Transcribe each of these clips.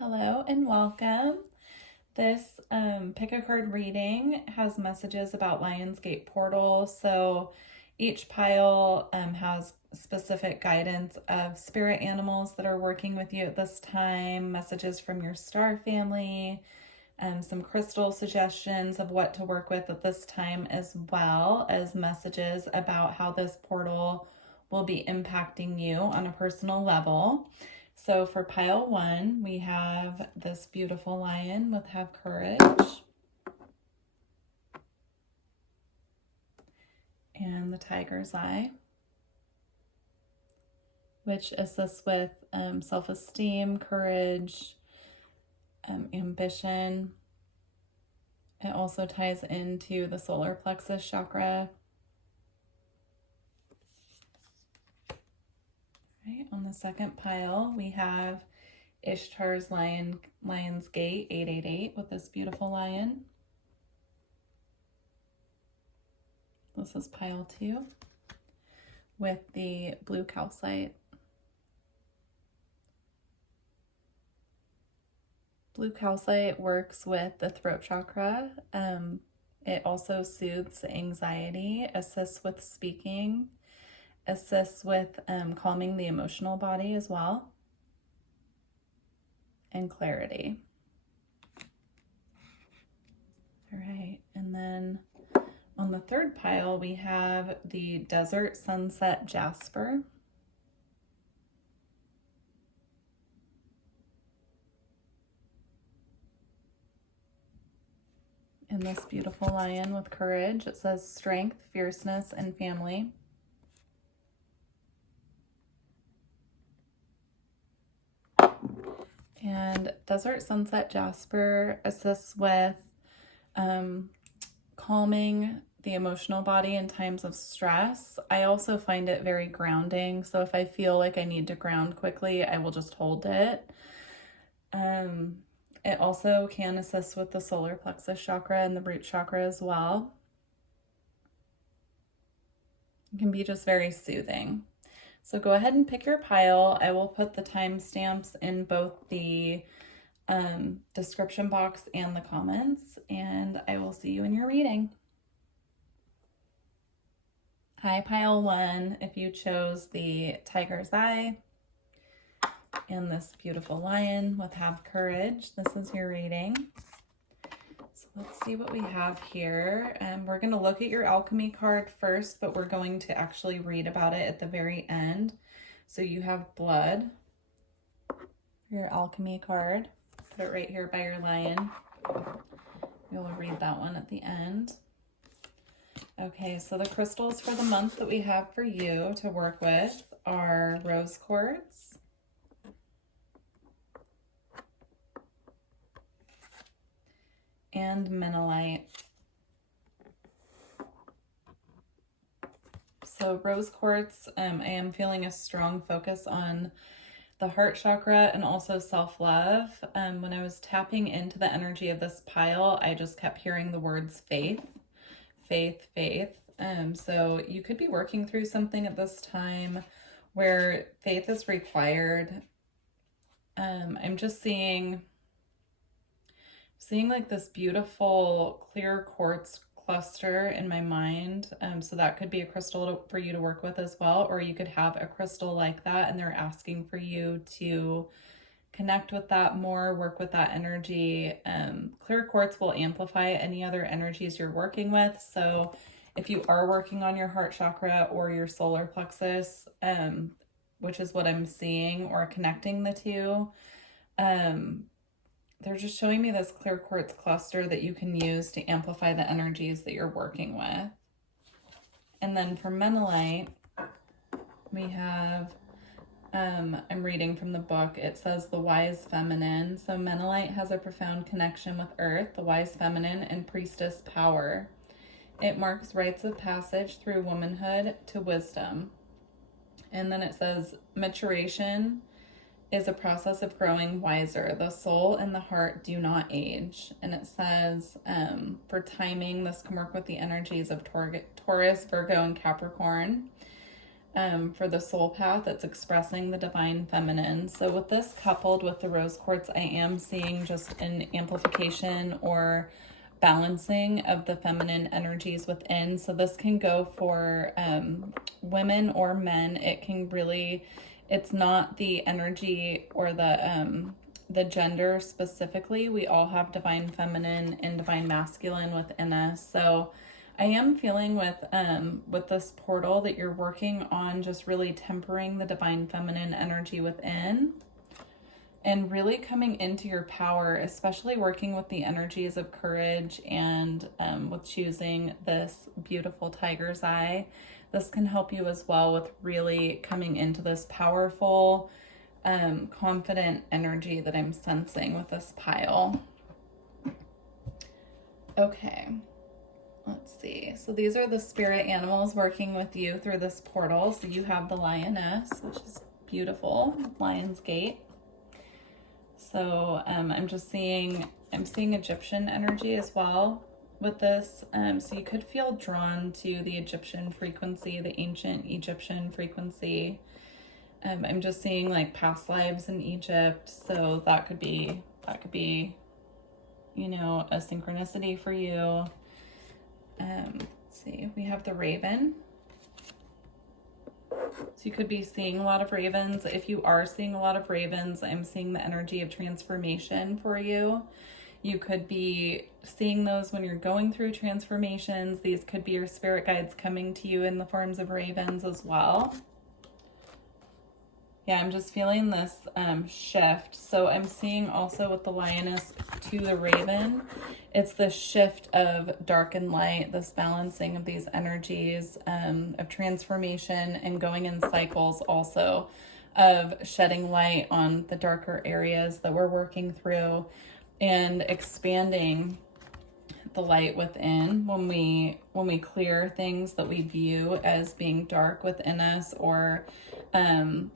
Hello and welcome. This pick a card reading has messages about Lionsgate Portal. So each pile has specific guidance of spirit animals that are working with you at this time, messages from your star family, some crystal suggestions of what to work with at this time, as well as messages about how this portal will be impacting you on a personal level. So for pile one, we have this beautiful lion with Have Courage. And the Tiger's Eye, which assists with self-esteem, courage, ambition. It also ties into the solar plexus chakra. Right, on the second pile, we have Ishtar's Lion's Gate 888 with this beautiful lion. This is pile 2 with the blue calcite. Blue calcite works with the throat chakra. It also soothes anxiety, assists with speaking, assists with calming the emotional body as well, and clarity. All right, and then on the third pile, we have the Desert Sunset Jasper. And this beautiful lion with courage. It says strength, fierceness, and family. And Desert Sunset Jasper assists with calming the emotional body in times of stress. I also find it very grounding. So if I feel like I need to ground quickly, I will just hold it. It also can assist with the solar plexus chakra and the root chakra as well. It can be just very soothing. So go ahead and pick your pile. I will put the timestamps in both the description box and the comments, and I will see you in your reading. Hi, pile 1, if you chose the Tiger's Eye and this beautiful lion with Have Courage, this is your reading. So let's see what we have here. We're going to look at your alchemy card first, but we're going to actually read about it at the very end. So you have blood, your alchemy card. Put it right here by your lion. We'll read that one at the end. Okay, so the crystals for the month that we have for you to work with are rose quartz, and menelite. So rose quartz, I am feeling a strong focus on the heart chakra and also self-love. When I was tapping into the energy of this pile, I just kept hearing the words faith, faith, faith. So you could be working through something at this time where faith is required. I'm just seeing like this beautiful clear quartz cluster in my mind. So that could be a crystal for you to work with as well, or you could have a crystal like that and they're asking for you to connect with that more, work with that energy. Clear quartz will amplify any other energies you're working with. So if you are working on your heart chakra or your solar plexus, which is what I'm seeing, or connecting the two, they're just showing me this clear quartz cluster that you can use to amplify the energies that you're working with. And then for menelite, we have, I'm reading from the book, it says the wise feminine. So menelite has a profound connection with earth, the wise feminine, and priestess power. It marks rites of passage through womanhood to wisdom. And then it says maturation is a process of growing wiser. The soul and the heart do not age. And it says for timing, this can work with the energies of Taurus, Virgo, and Capricorn. for the soul path. It's expressing the divine feminine. So with this coupled with the rose quartz, I am seeing just an amplification or balancing of the feminine energies within. So this can go for women or men. It can really, it's not the energy or the gender specifically. We all have divine feminine and divine masculine within us. So I am feeling with this portal that you're working on just really tempering the divine feminine energy within and really coming into your power, especially working with the energies of courage and with choosing this beautiful tiger's eye. This can help you as well with really coming into this powerful, confident energy that I'm sensing with this pile. Okay. Let's see. So these are the spirit animals working with you through this portal. So you have the lioness, which is beautiful, Lion's Gate. So I'm seeing Egyptian energy as well with this. So you could feel drawn to the Egyptian frequency, the ancient Egyptian frequency. I'm just seeing like past lives in Egypt. So that could be, you know, a synchronicity for you. Let's see, we have the raven. So you could be seeing a lot of ravens. If you are seeing a lot of ravens, I'm seeing the energy of transformation for you. You could be seeing those when you're going through transformations. These could be your spirit guides coming to you in the forms of ravens as well. Yeah, I'm just feeling this shift. So I'm seeing also with the lioness to the raven, it's the shift of dark and light, this balancing of these energies of transformation and going in cycles also of shedding light on the darker areas that we're working through and expanding the light within when we clear things that we view as being dark within us, or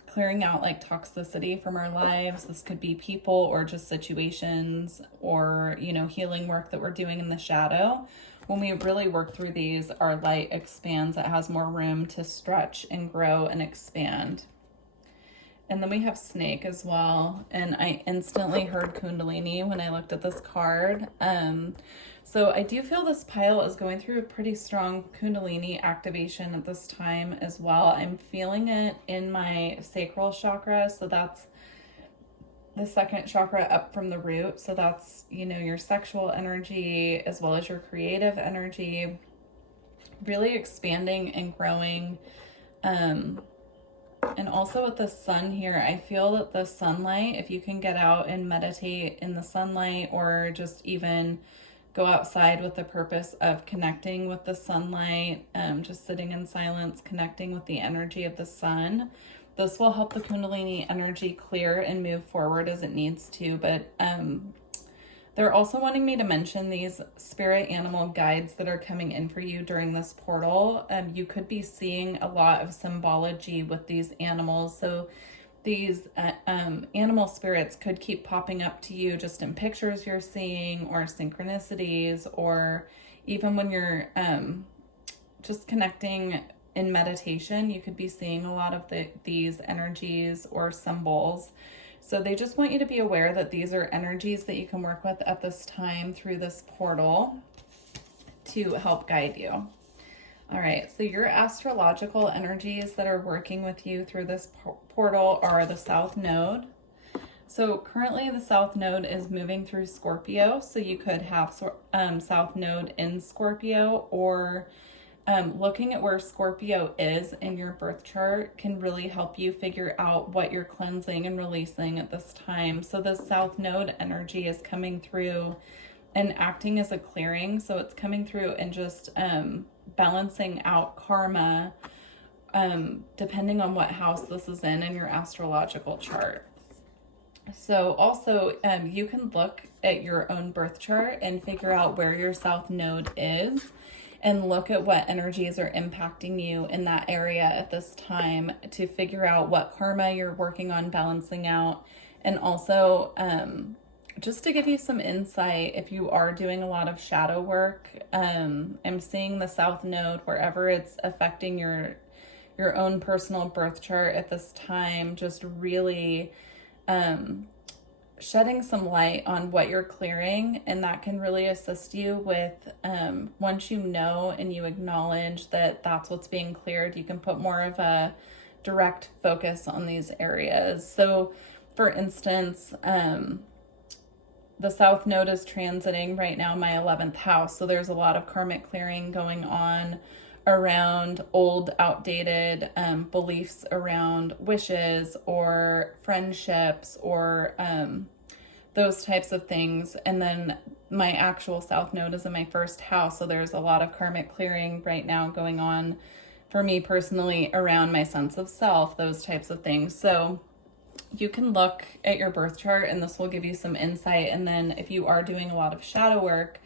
clearing out like toxicity from our lives. This could be people or just situations, or, you know, healing work that we're doing in the shadow. When we really work through these, our light expands. It has more room to stretch and grow and expand. And then we have snake as well. And I instantly heard Kundalini when I looked at this card. So I do feel this pile is going through a pretty strong Kundalini activation at this time as well. I'm feeling it in my sacral chakra. So that's the second chakra up from the root. So that's, you know, your sexual energy as well as your creative energy, really expanding and growing. And also with the sun here, I feel that the sunlight, if you can get out and meditate in the sunlight, or just even go outside with the purpose of connecting with the sunlight, just sitting in silence, connecting with the energy of the sun, this will help the Kundalini energy clear and move forward as it needs to. But they're also wanting me to mention these spirit animal guides that are coming in for you during this portal. You could be seeing a lot of symbology with these animals. So these animal spirits could keep popping up to you just in pictures you're seeing, or synchronicities, or even when you're just connecting in meditation, you could be seeing a lot of these energies or symbols. So they just want you to be aware that these are energies that you can work with at this time through this portal to help guide you. All right, so your astrological energies that are working with you through this portal are the South Node. So currently the South Node is moving through Scorpio. So you could have South Node in Scorpio, or looking at where Scorpio is in your birth chart can really help you figure out what you're cleansing and releasing at this time. So the South Node energy is coming through and acting as a clearing. So it's coming through and just balancing out karma, depending on what house this is in your astrological chart. So also you can look at your own birth chart and figure out where your South Node is, and look at what energies are impacting you in that area at this time to figure out what karma you're working on balancing out. And also just to give you some insight, if you are doing a lot of shadow work, I'm seeing the South Node wherever it's affecting your your own personal birth chart at this time, just really shedding some light on what you're clearing, and that can really assist you with once you know and you acknowledge that that's what's being cleared, you can put more of a direct focus on these areas. So for instance, the South Node is transiting right now my 11th house, so there's a lot of karmic clearing going on around old, outdated beliefs around wishes or friendships or those types of things. And then my actual South Node is in my first house, so there's a lot of karmic clearing right now going on for me personally around my sense of self, those types of things. So you can look at your birth chart and this will give you some insight. And then if you are doing a lot of shadow work,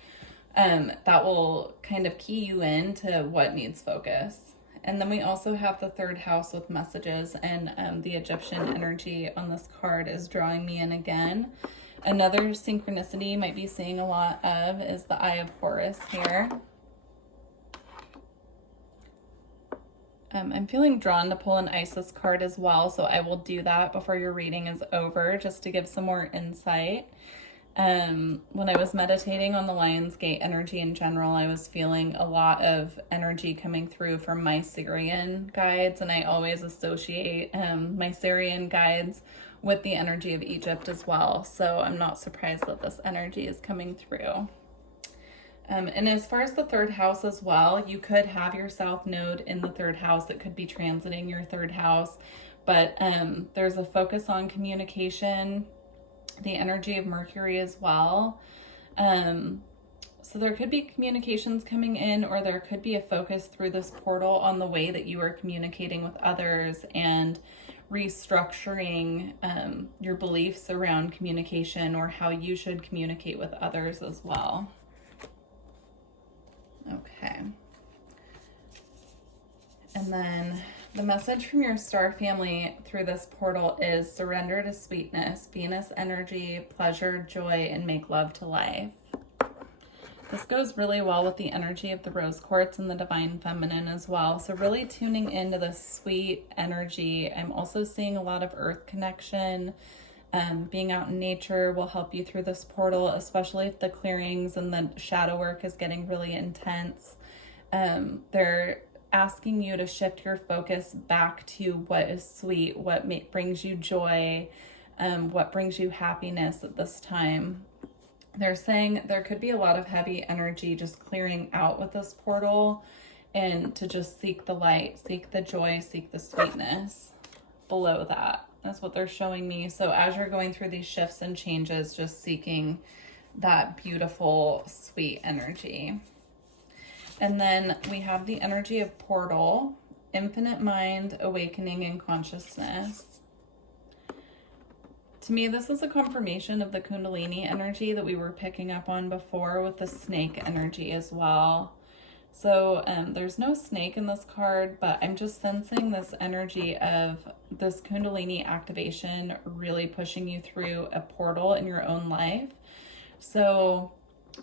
that will kind of key you into what needs focus. And then we also have the third house with messages, and the Egyptian energy on this card is drawing me in again. Another synchronicity you might be seeing a lot of is the Eye of Horus here. I'm feeling drawn to pull an Isis card as well, so I will do that before your reading is over just to give some more insight. When I was meditating on the Lion's Gate energy in general, I was feeling a lot of energy coming through from my Syrian guides, and I always associate my Syrian guides with the energy of Egypt as well. So I'm not surprised that this energy is coming through. And as far as the third house as well, you could have your South Node in the third house that could be transiting your third house, but there's a focus on communication, the energy of Mercury as well. So there could be communications coming in, or there could be a focus through this portal on the way that you are communicating with others and restructuring your beliefs around communication or how you should communicate with others as well. Okay. And then the message from your star family through this portal is surrender to sweetness, Venus energy, pleasure, joy, and make love to life. This goes really well with the energy of the rose quartz and the divine feminine as well. So really tuning into the sweet energy. I'm also seeing a lot of earth connection. Being out in nature will help you through this portal, especially if the clearings and the shadow work is getting really intense. They're asking you to shift your focus back to what is sweet, what brings you joy, what brings you happiness at this time. They're saying there could be a lot of heavy energy just clearing out with this portal, and to just seek the light, seek the joy, seek the sweetness below that. That's what they're showing me. So as you're going through these shifts and changes, just seeking that beautiful, sweet energy. And then we have the energy of portal, infinite mind, awakening, and consciousness. To me, this is a confirmation of the Kundalini energy that we were picking up on before with the snake energy as well. So there's no snake in this card, but I'm just sensing this energy of this Kundalini activation really pushing you through a portal in your own life. So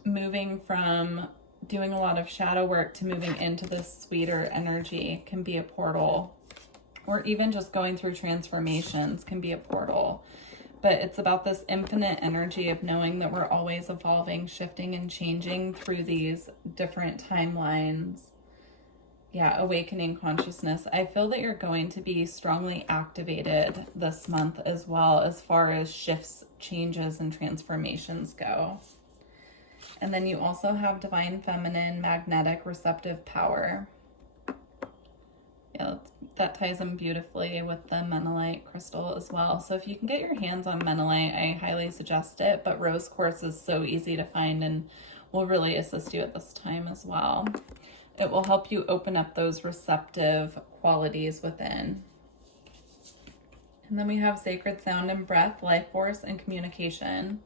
moving from doing a lot of shadow work to moving into this sweeter energy can be a portal, or even just going through transformations can be a portal. But it's about this infinite energy of knowing that we're always evolving, shifting, and changing through these different timelines. Yeah, awakening consciousness. I feel that you're going to be strongly activated this month as well, as far as shifts, changes, and transformations go. And then you also have divine feminine, magnetic, receptive power. Yeah, that ties in beautifully with the Menelite crystal as well. So if you can get your hands on Menelite, I highly suggest it, but rose quartz is so easy to find and will really assist you at this time as well. It will help you open up those receptive qualities within. And then we have sacred sound and breath, life force, and communication.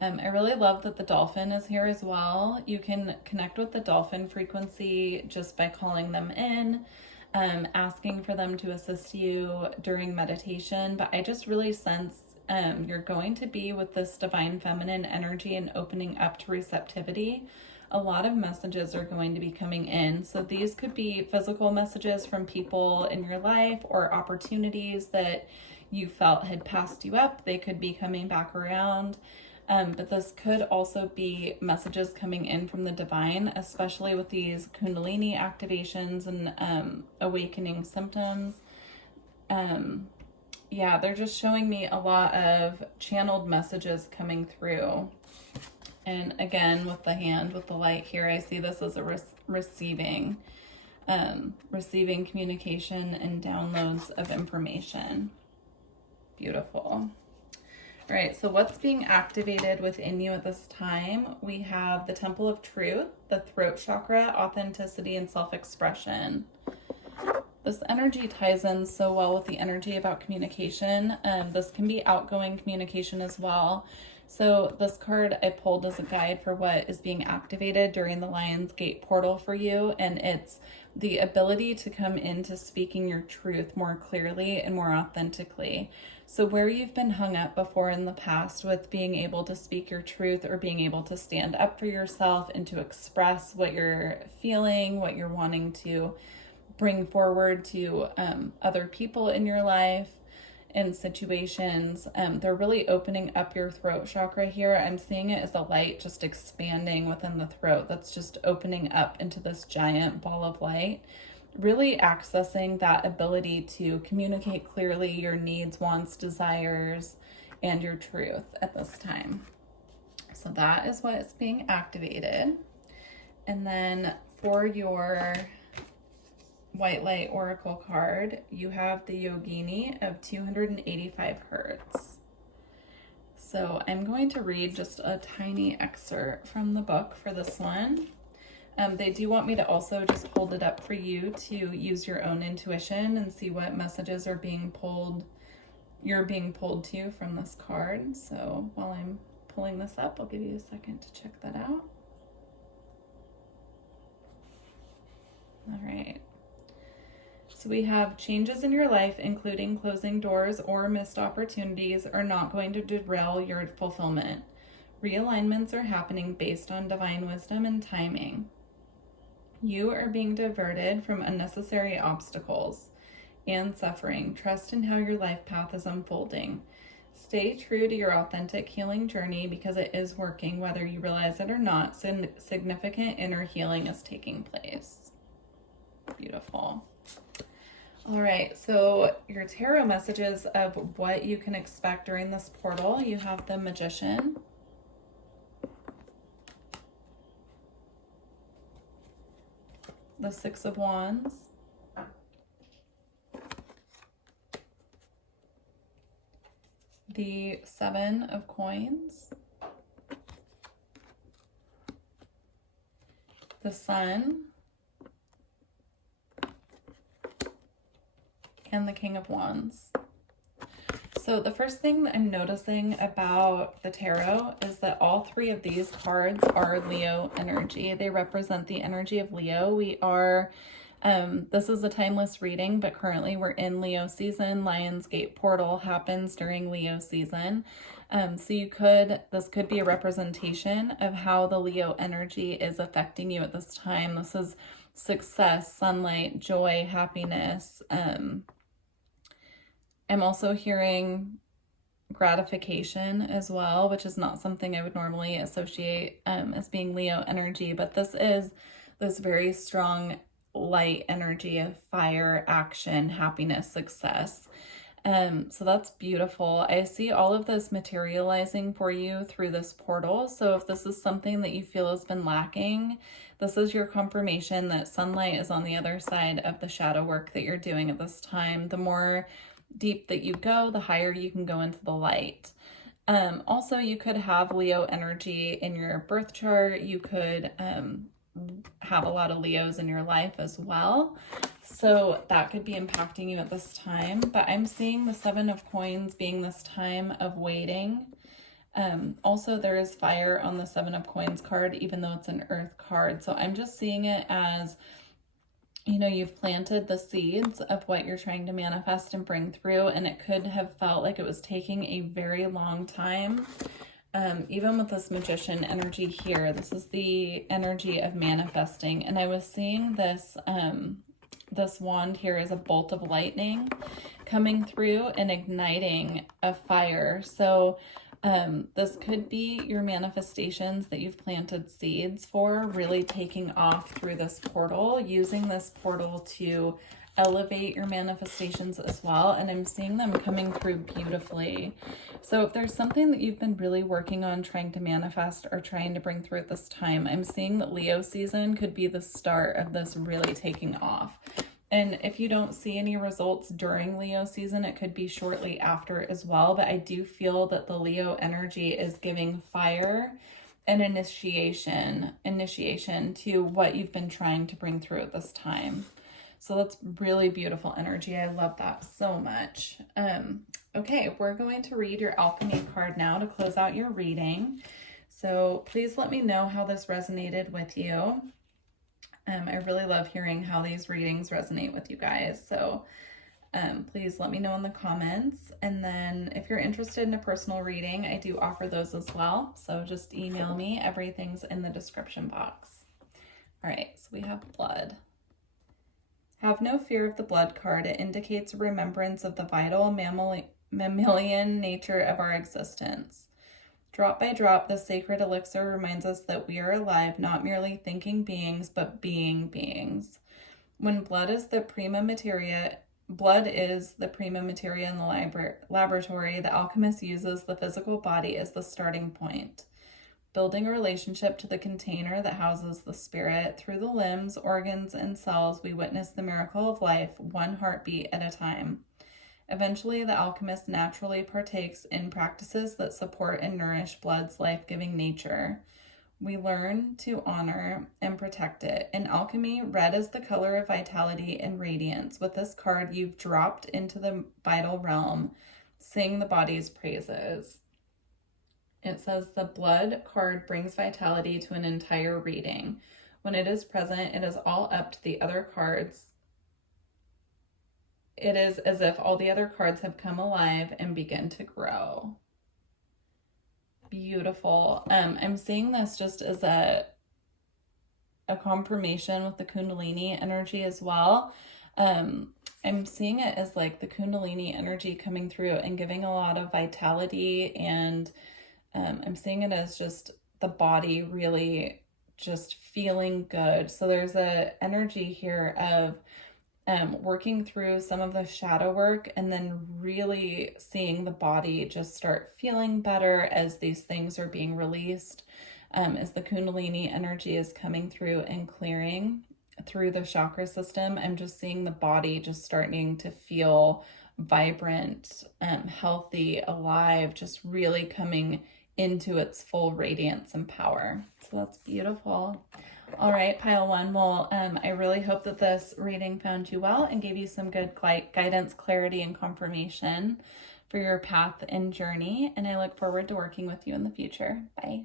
I really love that the dolphin is here as well. You can connect with the dolphin frequency just by calling them in, asking for them to assist you during meditation. But I just really sense you're going to be with this divine feminine energy and opening up to receptivity a lot of messages are going to be coming in. So these could be physical messages from people in your life or opportunities that you felt had passed you up. They could be coming back around. But this could also be messages coming in from the divine, especially with these Kundalini activations and awakening symptoms. Yeah, they're just showing me a lot of channeled messages coming through. And again, with the hand, with the light here, I see this as a receiving communication and downloads of information. Beautiful. All right, so what's being activated within you at this time? We have the Temple of Truth, the throat chakra, authenticity, and self-expression. This energy ties in so well with the energy about communication. This can be outgoing communication as well. So this card I pulled as a guide for what is being activated during the Lion's Gate portal for you. And it's the ability to come into speaking your truth more clearly and more authentically. So where you've been hung up before in the past with being able to speak your truth or being able to stand up for yourself and to express what you're feeling, what you're wanting to bring forward to other people in your life and situations, they're really opening up your throat chakra here. I'm seeing it as a light just expanding within the throat that's just opening up into this giant ball of light, really accessing that ability to communicate clearly your needs, wants, desires, and your truth at this time. So that is what is being activated. And then for your White Light Oracle card, you have the Yogini of 285 Hertz. So I'm going to read just a tiny excerpt from the book for this one. They do want me to also just hold it up for you to use your own intuition and see what messages are being pulled, you're being pulled to from this card. So while I'm pulling this up, I'll give you a second to check that out. All right. So we have changes in your life, including closing doors or missed opportunities, are not going to derail your fulfillment. Realignments are happening based on divine wisdom and timing. You are being diverted from unnecessary obstacles and suffering. Trust in how your life path is unfolding. Stay true to your authentic healing journey because it is working, whether you realize it or not. Significant inner healing is taking place. Beautiful. All right, so your tarot messages of what you can expect during this portal. You have the Magician, the Six of Wands, the Seven of Coins, the Sun, and the King of Wands. So the first thing that I'm noticing about the tarot is that all three of these cards are Leo energy. They represent the energy of Leo. We are, this is a timeless reading, but currently we're in Leo season. Lion's Gate portal happens during Leo season. So this could be a representation of how the Leo energy is affecting you at this time. This is success, sunlight, joy, happiness. I'm also hearing gratification as well, which is not something I would normally associate as being Leo energy, but this is this very strong light energy of fire, action, happiness, success. So that's beautiful. I see all of this materializing for you through this portal. So if this is something that you feel has been lacking, this is your confirmation that sunlight is on the other side of the shadow work that you're doing at this time. The more deep that you go, the higher you can go into the light. Also, you could have Leo energy in your birth chart. You could have a lot of Leos in your life as well. So that could be impacting you at this time. But I'm seeing the Seven of Coins being this time of waiting. Also, there is fire on the Seven of Coins card, even though it's an earth card. So I'm just seeing it as, you know, you've planted the seeds of what you're trying to manifest and bring through, and it could have felt like it was taking a very long time. even with this magician energy here, this is the energy of manifesting. And I was seeing this, this wand here is a bolt of lightning coming through and igniting a fire. So this could be your manifestations that you've planted seeds for really taking off through this portal, using this portal to elevate your manifestations as well. And I'm seeing them coming through beautifully. So if there's something that you've been really working on trying to manifest or trying to bring through at this time, I'm seeing that Leo season could be the start of this really taking off. And if you don't see any results during Leo season, it could be shortly after as well. But I do feel that the Leo energy is giving fire and initiation to what you've been trying to bring through at this time. So that's really beautiful energy. I love that so much. Okay, we're going to read your alchemy card now to close out your reading. So please let me know how this resonated with you. I really love hearing how these readings resonate with you guys. So please let me know in the comments. And then if you're interested in a personal reading, I do offer those as well. So just email me. Everything's in the description box. All right, so we have blood. Have no fear of the blood card. It indicates a remembrance of the vital mammalian nature of our existence. Drop by drop, the sacred elixir reminds us that we are alive, not merely thinking beings, but being beings. When blood is the prima materia in the laboratory, the alchemist uses the physical body as the starting point. Building a relationship to the container that houses the spirit, through the limbs, organs, and cells, we witness the miracle of life, one heartbeat at a time. Eventually, the alchemist naturally partakes in practices that support and nourish blood's life-giving nature. We learn to honor and protect it. In alchemy, red is the color of vitality and radiance. With this card, you've dropped into the vital realm. Sing the body's praises. It says the blood card brings vitality to an entire reading. When it is present, it is all up to the other cards. It is as if all the other cards have come alive and begin to grow. Beautiful. I'm seeing this just as a confirmation with the Kundalini energy as well. I'm seeing it as like the Kundalini energy coming through and giving a lot of vitality, and I'm seeing it as just the body really just feeling good. So there's a energy here of working through some of the shadow work and then really seeing the body just start feeling better as these things are being released, as the Kundalini energy is coming through and clearing through the chakra system. I'm just seeing the body just starting to feel vibrant, healthy, alive, just really coming into its full radiance and power. So that's beautiful. All right, pile one. Well, I really hope that this reading found you well and gave you some good guidance, clarity, and confirmation for your path and journey. And I look forward to working with you in the future. Bye.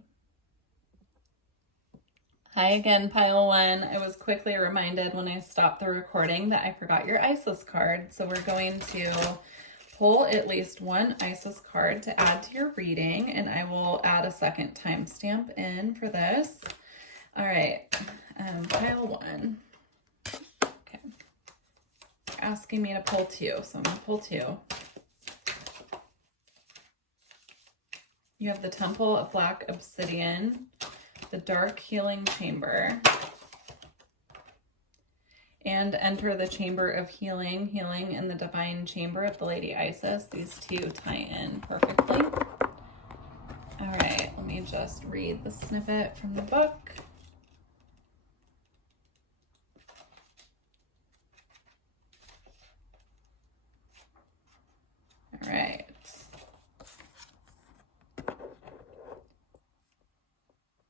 Hi again, pile one. I was quickly reminded when I stopped the recording that I forgot your Isis card. So we're going to pull at least one Isis card to add to your reading, and I will add a second timestamp in for this. All right, pile one. Okay, you're asking me to pull two, so I'm gonna pull two. You have the Temple of Black Obsidian, the Dark Healing Chamber, and enter the Chamber of Healing, and the Divine Chamber of the Lady Isis. These two tie in perfectly. All right, let me just read the snippet from the book. All right.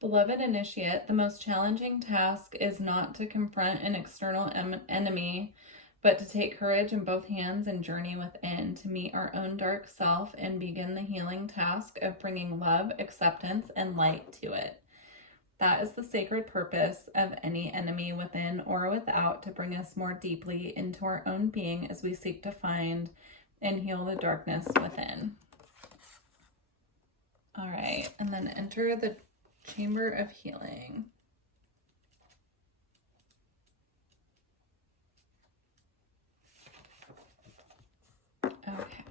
Beloved Initiate, the most challenging task is not to confront an external enemy, but to take courage in both hands and journey within to meet our own dark self and begin the healing task of bringing love, acceptance, and light to it. That is the sacred purpose of any enemy within or without, to bring us more deeply into our own being as we seek to find and heal the darkness within. All right, and then enter the Chamber of Healing. Okay.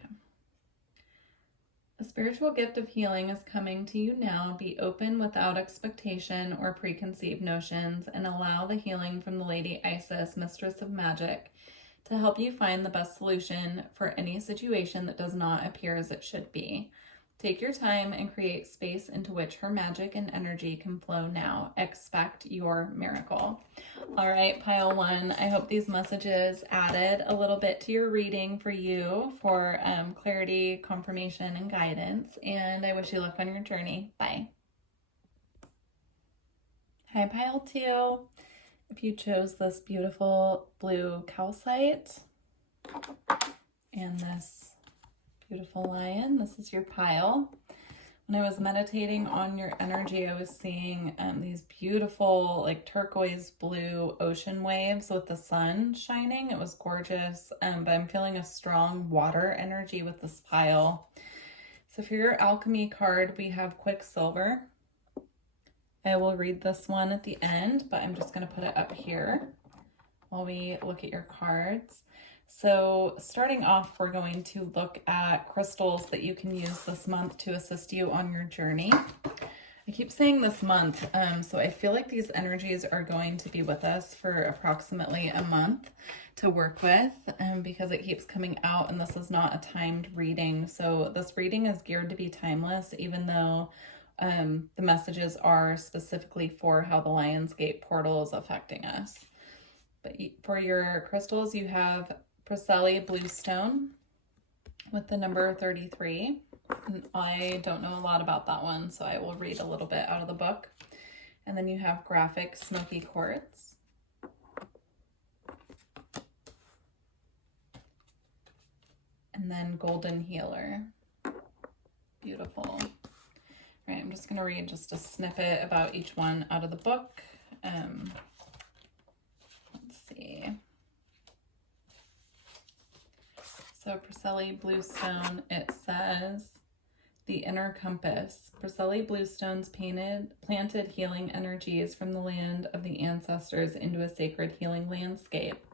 The spiritual gift of healing is coming to you now. Be open without expectation or preconceived notions and allow the healing from the Lady Isis, Mistress of Magic, to help you find the best solution for any situation that does not appear as it should be. Take your time and create space into which her magic and energy can flow now. Expect your miracle. All right, pile one, I hope these messages added a little bit to your reading for you for clarity, confirmation, and guidance. And I wish you luck on your journey. Bye. Hi, pile two. If you chose this beautiful blue calcite and this beautiful lion, this is your pile. When I was meditating on your energy, I was seeing these beautiful like turquoise blue ocean waves with the sun shining. It was gorgeous, but I'm feeling a strong water energy with this pile. So for your alchemy card, we have Quicksilver. I will read this one at the end, but I'm just going to put it up here while we look at your cards. So starting off, we're going to look at crystals that you can use this month to assist you on your journey. I keep saying this month, so I feel like these energies are going to be with us for approximately a month to work with, because it keeps coming out, and this is not a timed reading. So this reading is geared to be timeless, even though the messages are specifically for how the Lionsgate portal is affecting us. But for your crystals, you have Priscilla Bluestone with the number 33. And I don't know a lot about that one, so I will read a little bit out of the book. And then you have Graphic Smoky Quartz. And then Golden Healer. Beautiful. All right, I'm just going to read just a snippet about each one out of the book. Let's see. So Priscilla Bluestone, it says, the inner compass. Priscilla Bluestone's planted healing energies from the land of the ancestors into a sacred healing landscape.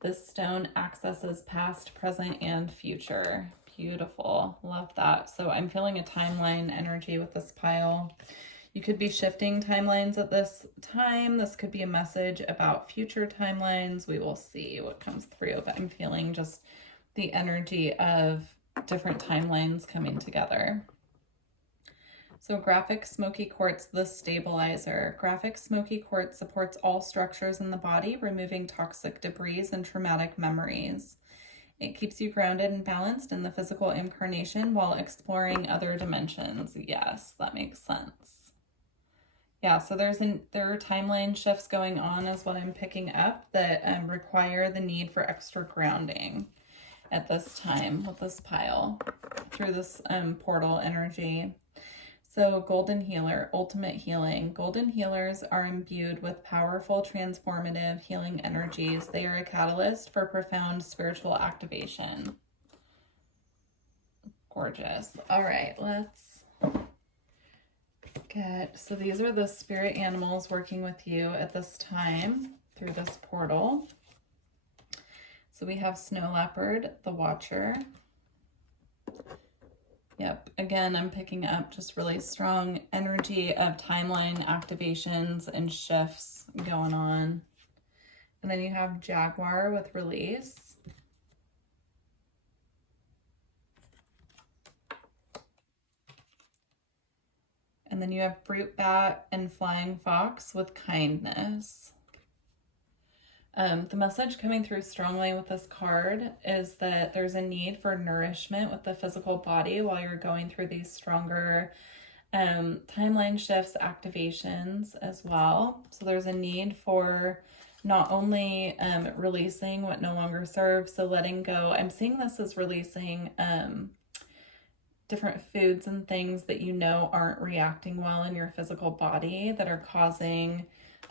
This stone accesses past, present, and future. Beautiful. Love that. So I'm feeling a timeline energy with this pile. You could be shifting timelines at this time. This could be a message about future timelines. We will see what comes through, but I'm feeling just the energy of different timelines coming together. So Graphic Smoky Quartz, the stabilizer. Graphic Smoky Quartz supports all structures in the body, removing toxic debris and traumatic memories. It keeps you grounded and balanced in the physical incarnation while exploring other dimensions. Yes, that makes sense. Yeah, so there are timeline shifts going on is what I'm picking up that require the need for extra grounding at this time with this pile through this portal energy. So Golden Healer, ultimate healing. Golden healers are imbued with powerful, transformative healing energies. They are a catalyst for profound spiritual activation. Gorgeous. All right, let's so these are the spirit animals working with you at this time through this portal. So we have Snow Leopard, the Watcher. Yep, again, I'm picking up just really strong energy of timeline activations and shifts going on. And then you have Jaguar with Release. And then you have Fruit Bat and Flying Fox with Kindness. The message coming through strongly with this card is that there's a need for nourishment with the physical body while you're going through these stronger timeline shifts, activations as well. So there's a need for not only releasing what no longer serves, so letting go. I'm seeing this as releasing different foods and things that you know aren't reacting well in your physical body that are causing,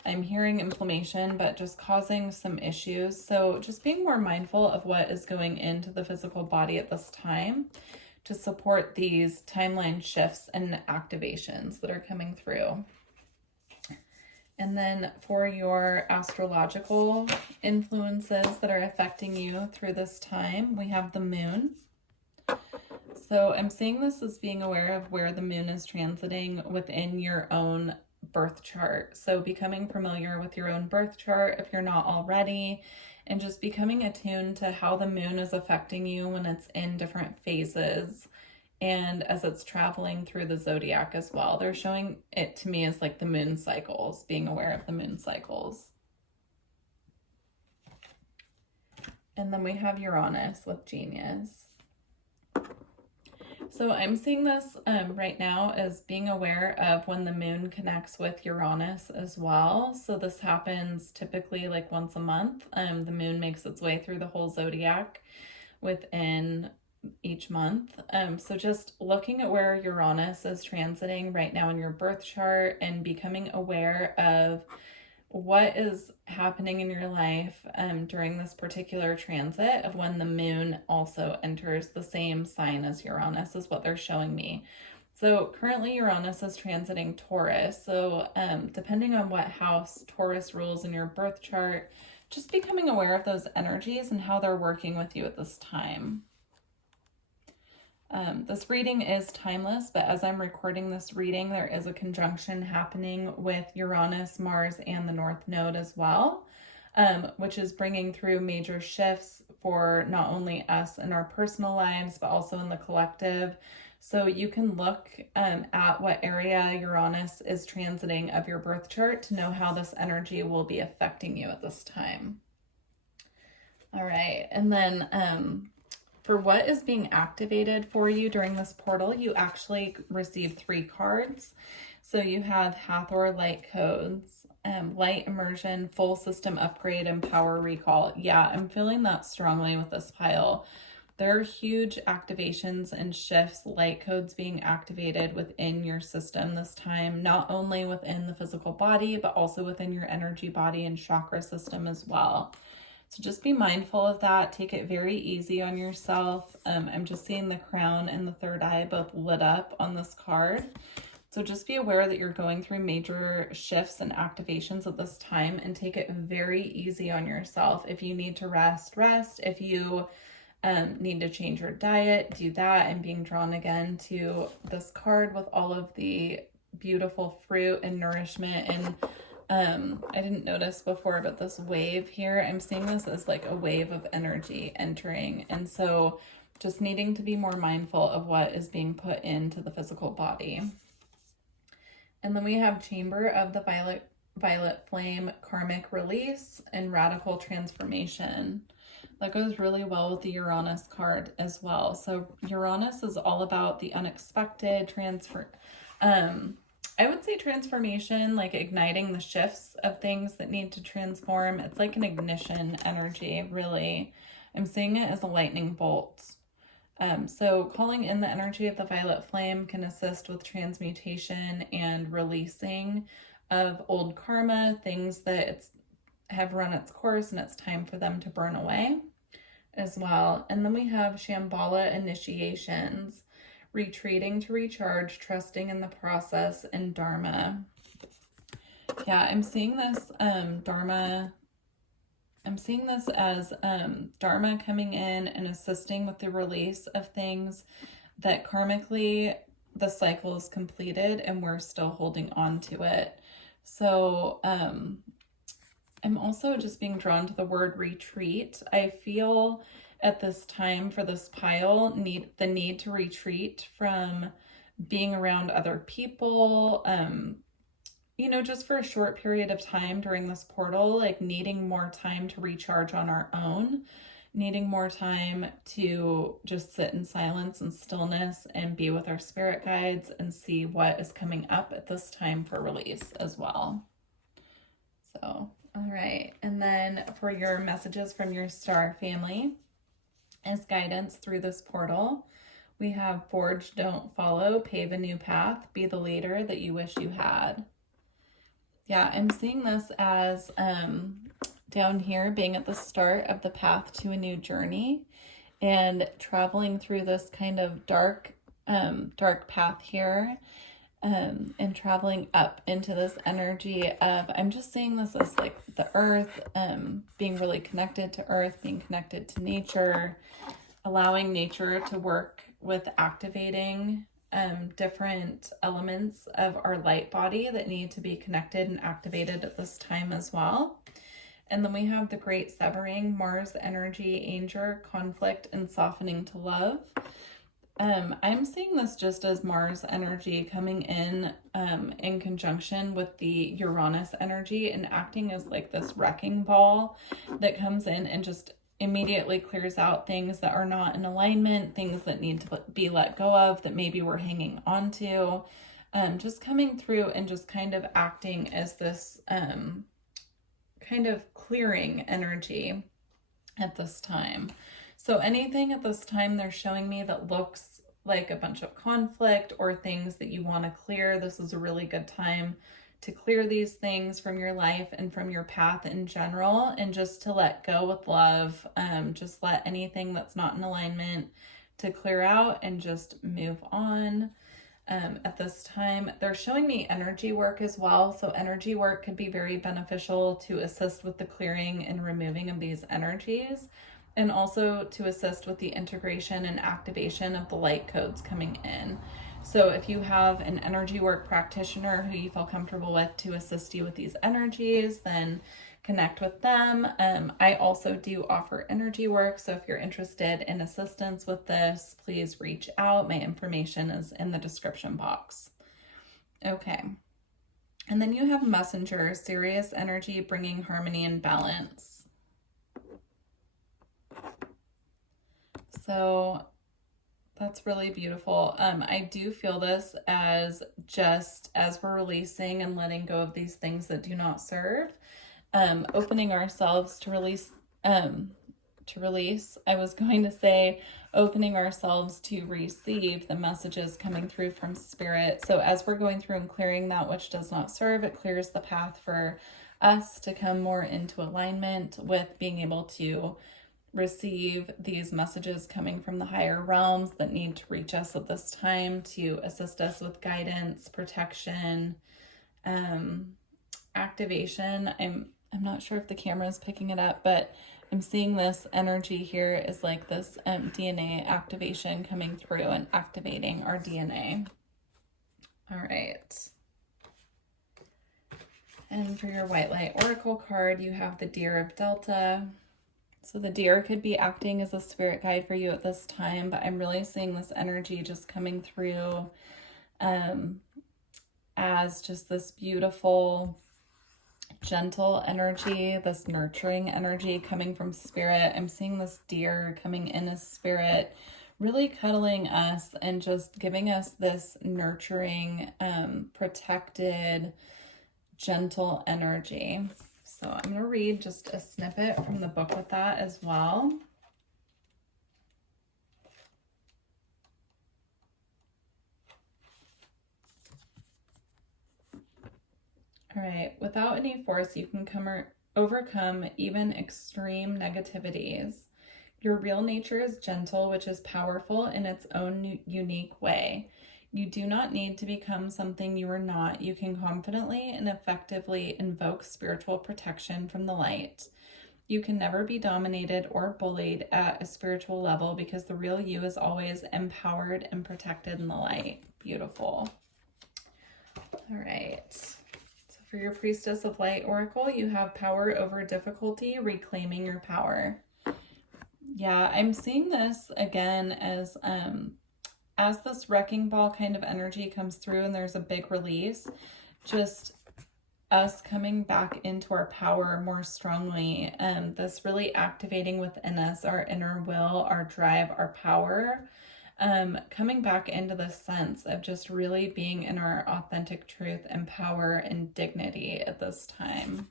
I'm hearing inflammation, but just causing some issues. So just being more mindful of what is going into the physical body at this time to support these timeline shifts and activations that are coming through. And then for your astrological influences that are affecting you through this time, we have the moon. So I'm seeing this as being aware of where the moon is transiting within your own birth chart. So becoming familiar with your own birth chart if you're not already, and just becoming attuned to how the moon is affecting you when it's in different phases and as it's traveling through the zodiac as well. They're showing it to me as like the moon cycles, being aware of the moon cycles. And then we have Uranus with Genius. So I'm seeing this right now as being aware of when the moon connects with Uranus as well. So this happens typically like once a month. The moon makes its way through the whole zodiac within each month. So just looking at where Uranus is transiting right now in your birth chart and becoming aware of what is happening in your life during this particular transit of when the moon also enters the same sign as Uranus is what they're showing me. So currently Uranus is transiting Taurus. So depending on what house Taurus rules in your birth chart, just becoming aware of those energies and how they're working with you at this time. This reading is timeless, but as I'm recording this reading, there is a conjunction happening with Uranus, Mars, and the North Node as well, which is bringing through major shifts for not only us in our personal lives, but also in the collective. So you can look at what area Uranus is transiting of your birth chart to know how this energy will be affecting you at this time. All right, and then for what is being activated for you during this portal, you actually receive 3 cards. So you have Hathor Light Codes, Light Immersion, Full System Upgrade, and Power Recall. Yeah, I'm feeling that strongly with this pile. There are huge activations and shifts, light codes being activated within your system this time, not only within the physical body, but also within your energy body and chakra system as well. So just be mindful of that. Take it very easy on yourself. I'm just seeing the crown and the third eye both lit up on this card. So just be aware that you're going through major shifts and activations at this time, and take it very easy on yourself. If you need to rest, rest. If you need to change your diet, do that. I'm being drawn again to this card with all of the beautiful fruit and nourishment, and I didn't notice before, but this wave here, I'm seeing this as like a wave of energy entering. And so just needing to be more mindful of what is being put into the physical body. And then we have Chamber of the Violet Flame, Karmic Release, and Radical Transformation. That goes really well with the Uranus card as well. So Uranus is all about the unexpected I would say transformation, like igniting the shifts of things that need to transform. It's like an ignition energy, really. I'm seeing it as a lightning bolt. So calling in the energy of the violet flame can assist with transmutation and releasing of old karma, things that have run its course and it's time for them to burn away as well. And then we have Shambhala initiations. Retreating to recharge, trusting in the process, and Dharma. Yeah, I'm seeing this Dharma. I'm seeing this as Dharma coming in and assisting with the release of things that karmically the cycle is completed and we're still holding on to it. So I'm also just being drawn to the word retreat. I feel at this time for this pile the need to retreat from being around other people, just for a short period of time during this portal, like needing more time to recharge on our own, needing more time to just sit in silence and stillness and be with our spirit guides and see what is coming up at this time for release as well. So, all right. And then for your messages from your star family, as guidance through this portal, we have Forge, Don't Follow, Pave a New Path, Be the Leader that you wish you had. Yeah, I'm seeing this as down here being at the start of the path to a new journey. and traveling through this kind of dark path here, and traveling up into this energy of, I'm just seeing this as like the earth, being really connected to earth, being connected to nature, allowing nature to work with activating different elements of our light body that need to be connected and activated at this time as well. And then we have the great severing, Mars energy, anger, conflict, and softening to love. I'm seeing this just as Mars energy coming in conjunction with the Uranus energy and acting as like this wrecking ball that comes in and just immediately clears out things that are not in alignment, things that need to be let go of, that maybe we're hanging on to. Just coming through and just kind of acting as this kind of clearing energy at this time. So anything at this time they're showing me that looks like a bunch of conflict or things that you want to clear, this is a really good time to clear these things from your life and from your path in general, and just to let go with love. Just let anything that's not in alignment to clear out and just move on. At this time, they're showing me energy work as well. So energy work could be very beneficial to assist with the clearing and removing of these energies, and also to assist with the integration and activation of the light codes coming in. So if you have an energy work practitioner who you feel comfortable with to assist you with these energies, then connect with them. I also do offer energy work, so if you're interested in assistance with this, please reach out. My information is in the description box. Okay. And then you have messenger, Sirius energy, bringing harmony and balance. So that's really beautiful. I do feel this as just as we're releasing and letting go of these things that do not serve, opening ourselves to release, I was going to say opening ourselves to receive the messages coming through from spirit. So as we're going through and clearing that which does not serve, it clears the path for us to come more into alignment with being able to receive these messages coming from the higher realms that need to reach us at this time to assist us with guidance, protection, activation. I'm not sure if the camera is picking it up, but I'm seeing this energy here is like this DNA activation coming through and activating our DNA. All right. And for your white light oracle card, you have the Deer of Delta. So the deer could be acting as a spirit guide for you at this time, but I'm really seeing this energy just coming through as just this beautiful, gentle energy, this nurturing energy coming from spirit. I'm seeing this deer coming in as spirit, really cuddling us and just giving us this nurturing, protected, gentle energy. So I'm going to read just a snippet from the book with that as well. All right. Without any force, you can overcome even extreme negativities. Your real nature is gentle, which is powerful in its own unique way. You do not need to become something you are not. You can confidently and effectively invoke spiritual protection from the light. You can never be dominated or bullied at a spiritual level because the real you is always empowered and protected in the light. Beautiful. All right. So for your Priestess of Light Oracle, you have power over difficulty, reclaiming your power. Yeah, I'm seeing this again as this wrecking ball kind of energy comes through and there's a big release, just us coming back into our power more strongly, this really activating within us our inner will, our drive, our power, coming back into the sense of just really being in our authentic truth and power and dignity at this time.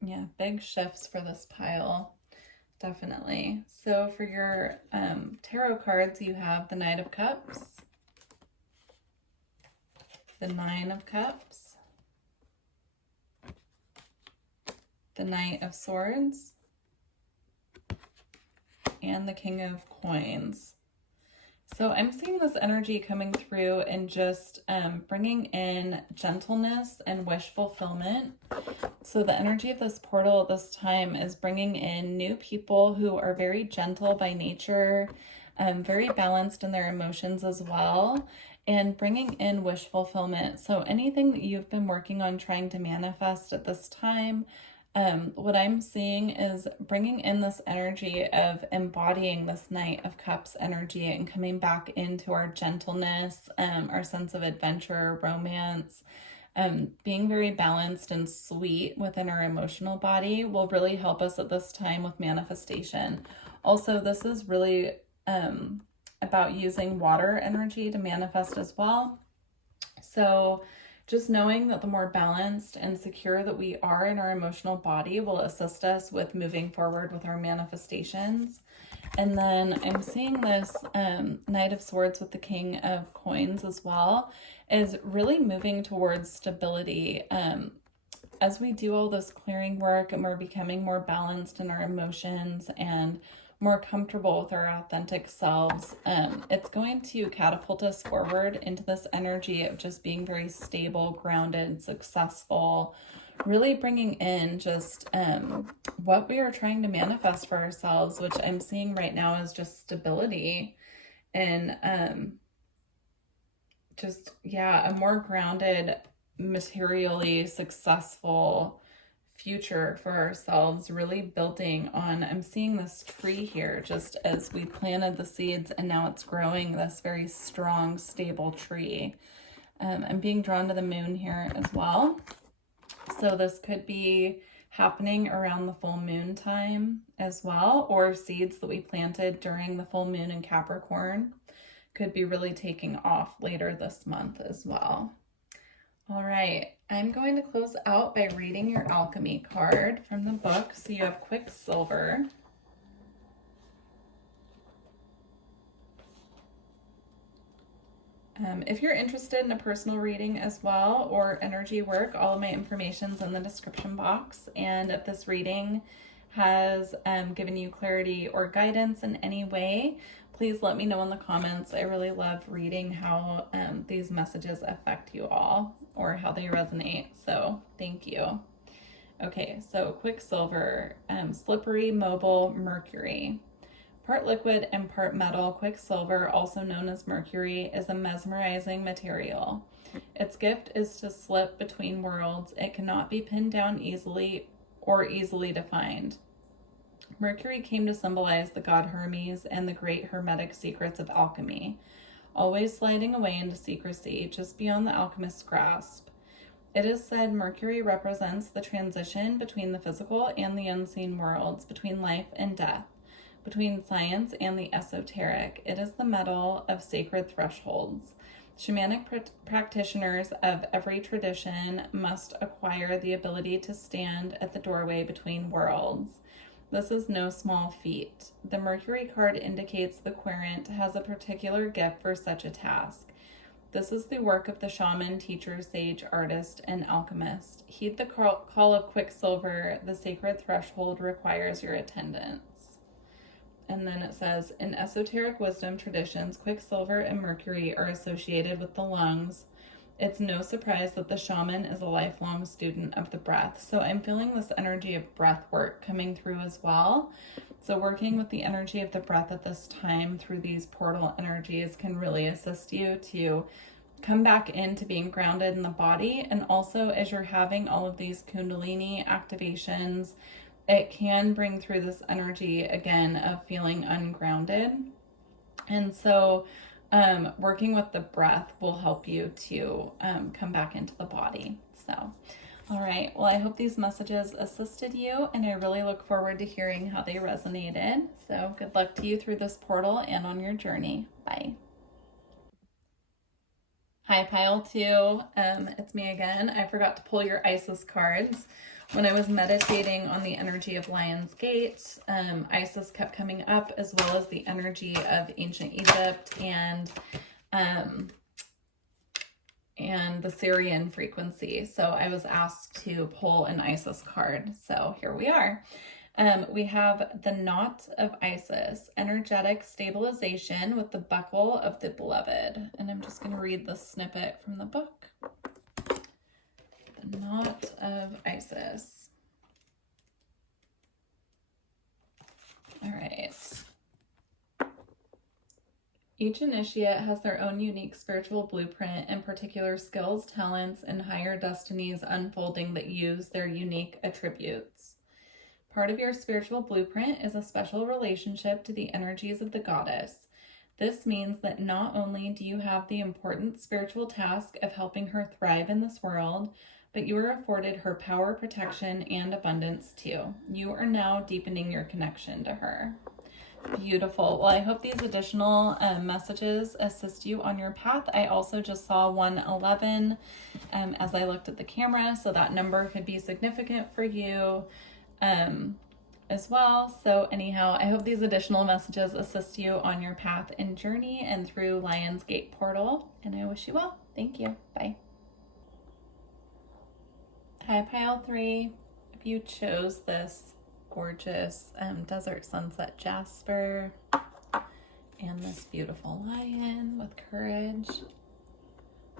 Yeah, big shifts for this pile. Definitely. So for your tarot cards, you have the Knight of Cups, the Nine of Cups, the Knight of Swords, and the King of Coins. So I'm seeing this energy coming through and just bringing in gentleness and wish fulfillment. So the energy of this portal at this time is bringing in new people who are very gentle by nature, very balanced in their emotions as well, and bringing in wish fulfillment. So anything that you've been working on trying to manifest at this time, what I'm seeing is bringing in this energy of embodying this Knight of Cups energy and coming back into our gentleness, our sense of adventure, romance, being very balanced and sweet within our emotional body will really help us at this time with manifestation. Also, this is really about using water energy to manifest as well. So just knowing that the more balanced and secure that we are in our emotional body will assist us with moving forward with our manifestations. And then I'm seeing this Knight of Swords with the King of Coins as well is really moving towards stability. As we do all this clearing work and we're becoming more balanced in our emotions and more comfortable with our authentic selves, it's going to catapult us forward into this energy of just being very stable, grounded, successful, really bringing in just what we are trying to manifest for ourselves, which I'm seeing right now is just stability and a more grounded, materially successful future for ourselves, really building on, I'm seeing this tree here just as we planted the seeds and now it's growing, this very strong, stable tree. I'm being drawn to the moon here as well. So this could be happening around the full moon time as well, or seeds that we planted during the full moon in Capricorn could be really taking off later this month as well. All right, I'm going to close out by reading your alchemy card from the book. So you have Quicksilver. If you're interested in a personal reading as well or energy work, all of my information's in the description box. And if this reading has given you clarity or guidance in any way, please let me know in the comments. I really love reading how these messages affect you all or how they resonate. So thank you. Okay, so Quicksilver, slippery, mobile, Mercury. Part liquid and part metal, Quicksilver, also known as Mercury, is a mesmerizing material. Its gift is to slip between worlds. It cannot be pinned down easily or easily defined. Mercury came to symbolize the god Hermes and the great hermetic secrets of alchemy, always sliding away into secrecy, just beyond the alchemist's grasp. It is said Mercury represents the transition between the physical and the unseen worlds, between life and death, between science and the esoteric. It is the metal of sacred thresholds. Shamanic practitioners of every tradition must acquire the ability to stand at the doorway between worlds. This is no small feat. The Mercury card indicates the querent has a particular gift for such a task. This is the work of the shaman, teacher, sage, artist, and alchemist. Heed the call of Quicksilver. The sacred threshold requires your attendance. And then it says, in esoteric wisdom traditions, Quicksilver and Mercury are associated with the lungs. It's no surprise that the shaman is a lifelong student of the breath. So I'm feeling this energy of breath work coming through as well. So working with the energy of the breath at this time through these portal energies can really assist you to come back into being grounded in the body. And also as you're having all of these Kundalini activations, it can bring through this energy again of feeling ungrounded. And so working with the breath will help you to come back into the body. So, all right. Well, I hope these messages assisted you, and I really look forward to hearing how they resonated. So good luck to you through this portal and on your journey. Bye. Hi, Pile 2. It's me again. I forgot to pull your Isis cards. When I was meditating on the energy of Lion's Gate, Isis kept coming up, as well as the energy of ancient Egypt and the Syrian frequency. So I was asked to pull an Isis card. So here we are. We have the Knot of Isis, energetic stabilization with the buckle of the beloved. And I'm just going to read the snippet from the book. The Knot of Isis. All right. Each initiate has their own unique spiritual blueprint and particular skills, talents, and higher destinies unfolding that use their unique attributes. Part of your spiritual blueprint is a special relationship to the energies of the goddess. This means that not only do you have the important spiritual task of helping her thrive in this world, but you are afforded her power, protection, and abundance too. You are now deepening your connection to her. Beautiful. Well, I hope these additional messages assist you on your path. I also just saw 111 as I looked at the camera, so that number could be significant for you as well. So anyhow, I hope these additional messages assist you on your path and journey and through Lion's Gate portal. And I wish you well. Thank you. Bye. Hi, Pile 3. If you chose this gorgeous desert sunset jasper and this beautiful lion with courage,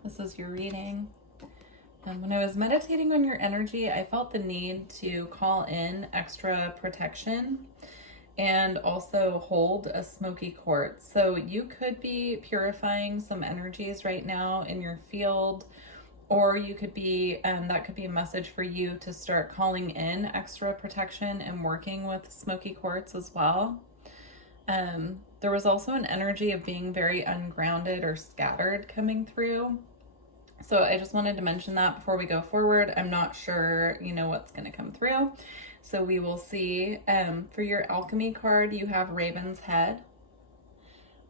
this is your reading. When I was meditating on your energy, I felt the need to call in extra protection and also hold a smoky quartz. So you could be purifying some energies right now in your field, or you could be, that could be a message for you to start calling in extra protection and working with smoky quartz as well. There was also an energy of being very ungrounded or scattered coming through. So I just wanted to mention that before we go forward. I'm not sure, what's going to come through. So we will see. For your alchemy card, you have Raven's Head.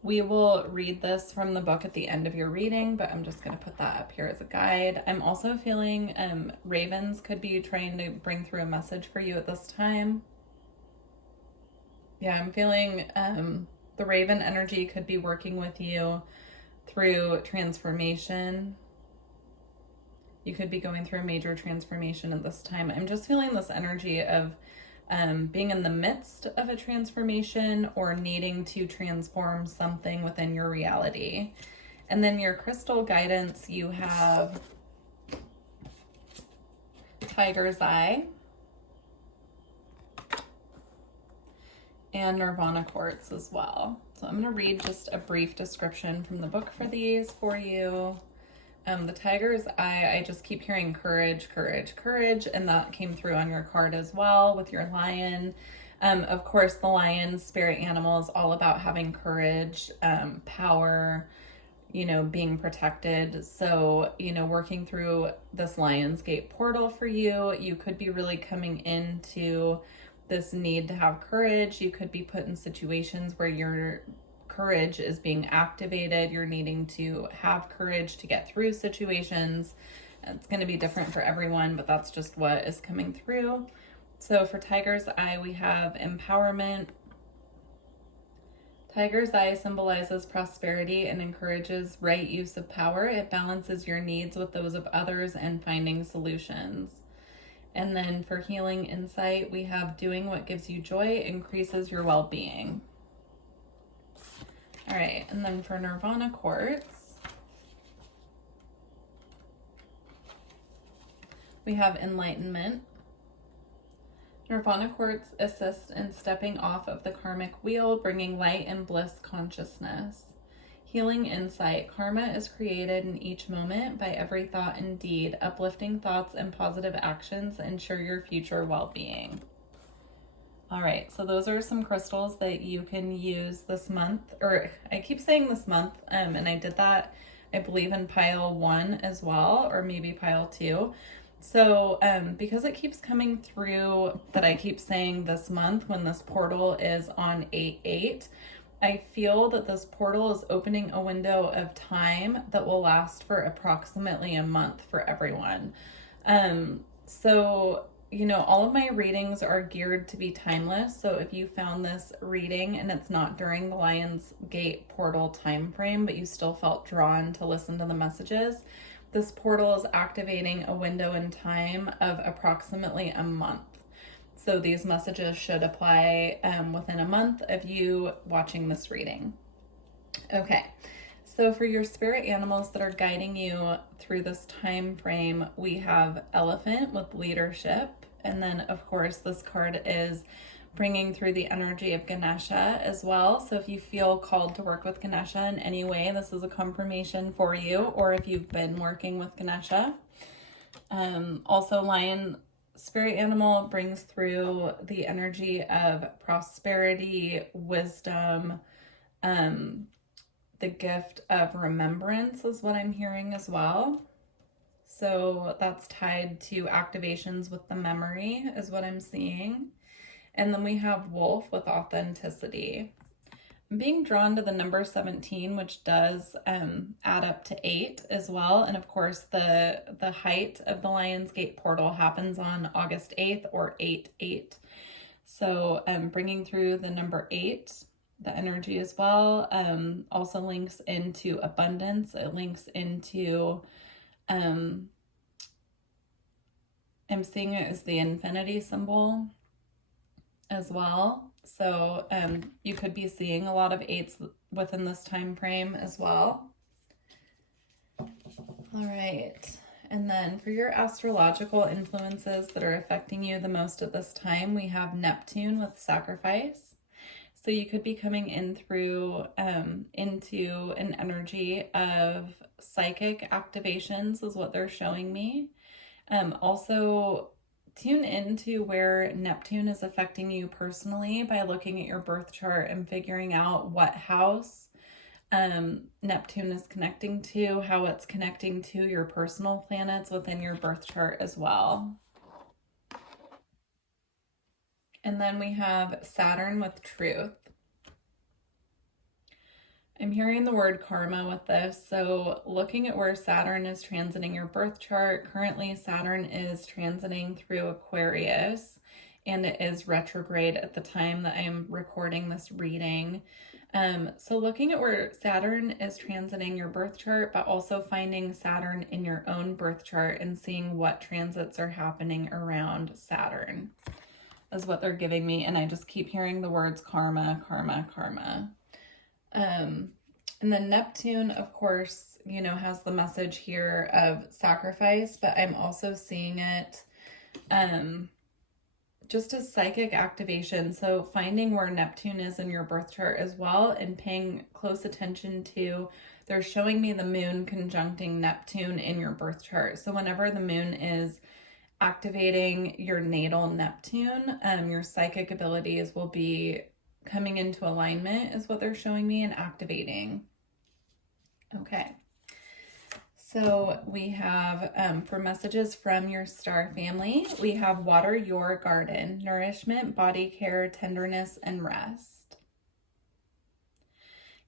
We will read this from the book at the end of your reading, but I'm just going to put that up here as a guide. I'm also feeling ravens could be trying to bring through a message for you at this time. Yeah, I'm feeling the raven energy could be working with you through transformation. You could be going through a major transformation at this time. I'm just feeling this energy of being in the midst of a transformation or needing to transform something within your reality. And then your crystal guidance, you have Tiger's Eye and Nirvana Quartz as well. So I'm going to read just a brief description from the book for these for you. The Tiger's Eye, I just keep hearing courage, courage, courage, and that came through on your card as well with your lion. Of course, the lion spirit animal is all about having courage, power, being protected. So, working through this Lion's Gate portal for you, you could be really coming into this need to have courage. You could be put in situations where your courage is being activated. You're needing to have courage to get through situations. It's going to be different for everyone, but that's just what is coming through. So for Tiger's Eye, we have empowerment. Tiger's Eye symbolizes prosperity and encourages right use of power. It balances your needs with those of others and finding solutions. And then for healing insight, we have doing what gives you joy increases your well-being. All right, and then for Nirvana Quartz, we have enlightenment. Nirvana Quartz assists in stepping off of the karmic wheel, bringing light and bliss consciousness. Healing insight. Karma is created in each moment by every thought and deed. Uplifting thoughts and positive actions ensure your future well-being. All right, so those are some crystals that you can use this month, or I keep saying this month, and I did that, I believe, in pile 1 as well, or maybe pile 2. So because it keeps coming through that I keep saying this month when this portal is on 8/8, I feel that this portal is opening a window of time that will last for approximately a month for everyone. So all of my readings are geared to be timeless. So if you found this reading and it's not during the Lion's Gate portal time frame, but you still felt drawn to listen to the messages, this portal is activating a window in time of approximately a month. So these messages should apply within a month of you watching this reading. Okay, so for your spirit animals that are guiding you through this time frame, we have Elephant with leadership. And then, of course, this card is bringing through the energy of Ganesha as well. So if you feel called to work with Ganesha in any way, this is a confirmation for you, or if you've been working with Ganesha. Also, Lion spirit animal brings through the energy of prosperity, wisdom, the gift of remembrance is what I'm hearing as well. So that's tied to activations with the memory is what I'm seeing. And then we have Wolf with authenticity. I'm being drawn to the number 17, which does add up to 8 as well. And of course, the height of the Lionsgate portal happens on August 8th or 8/8. So bringing through the number 8, the energy as well, also links into abundance. It links into, I'm seeing it as the infinity symbol as well. So you could be seeing a lot of 8s within this time frame as well. All right. And then for your astrological influences that are affecting you the most at this time, we have Neptune with sacrifice. So you could be coming in through into an energy of psychic activations is what they're showing me. Also, tune into where Neptune is affecting you personally by looking at your birth chart and figuring out what house Neptune is connecting to, how it's connecting to your personal planets within your birth chart as well. And then we have Saturn with truth. I'm hearing the word karma with this. So looking at where Saturn is transiting your birth chart, currently Saturn is transiting through Aquarius, and it is retrograde at the time that I'm recording this reading. So looking at where Saturn is transiting your birth chart, but also finding Saturn in your own birth chart and seeing what transits are happening around Saturn is what they're giving me. And I just keep hearing the words karma, karma, karma. And then Neptune, of course, you know, has the message here of sacrifice, but I'm also seeing it just as psychic activation. So finding where Neptune is in your birth chart as well and paying close attention to, they're showing me the moon conjuncting Neptune in your birth chart. So whenever the moon is activating your natal Neptune, your psychic abilities will be coming into alignment is what they're showing me and activating. Okay. So we have, for messages from your star family, we have water your garden, nourishment, body care, tenderness, and rest.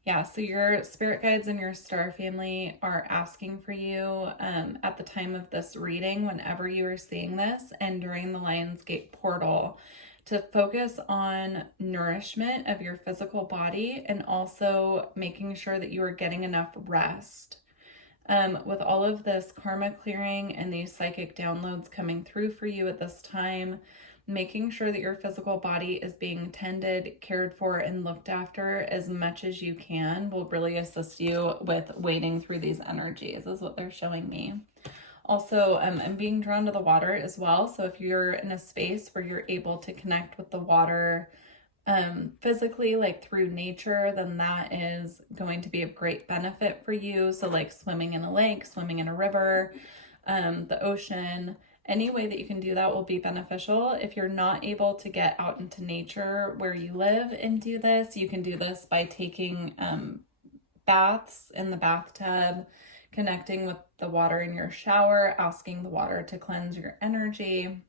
Yeah, so your spirit guides and your star family are asking for you at the time of this reading, whenever you are seeing this, and during the Lionsgate portal, to focus on nourishment of your physical body and also making sure that you are getting enough rest. With all of this karma clearing and these psychic downloads coming through for you at this time, making sure that your physical body is being tended, cared for, and looked after as much as you can will really assist you with wading through these energies, is what they're showing me. Also, I'm being drawn to the water as well. So if you're in a space where you're able to connect with the water physically, like through nature, then that is going to be of great benefit for you. So like swimming in a lake, swimming in a river, the ocean, any way that you can do that will be beneficial. If you're not able to get out into nature where you live and do this, you can do this by taking baths in the bathtub, connecting with the water in your shower, asking the water to cleanse your energy.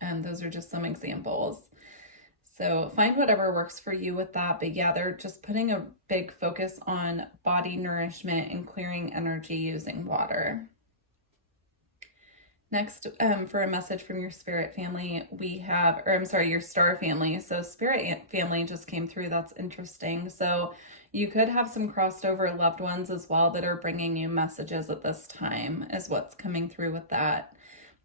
And those are just some examples. So find whatever works for you with that. But yeah, they're just putting a big focus on body nourishment and clearing energy using water. Next, for a message from your spirit family, we have, or I'm sorry, your star family. So spirit family just came through. That's interesting. So you could have some crossed over loved ones as well that are bringing you messages at this time is what's coming through with that.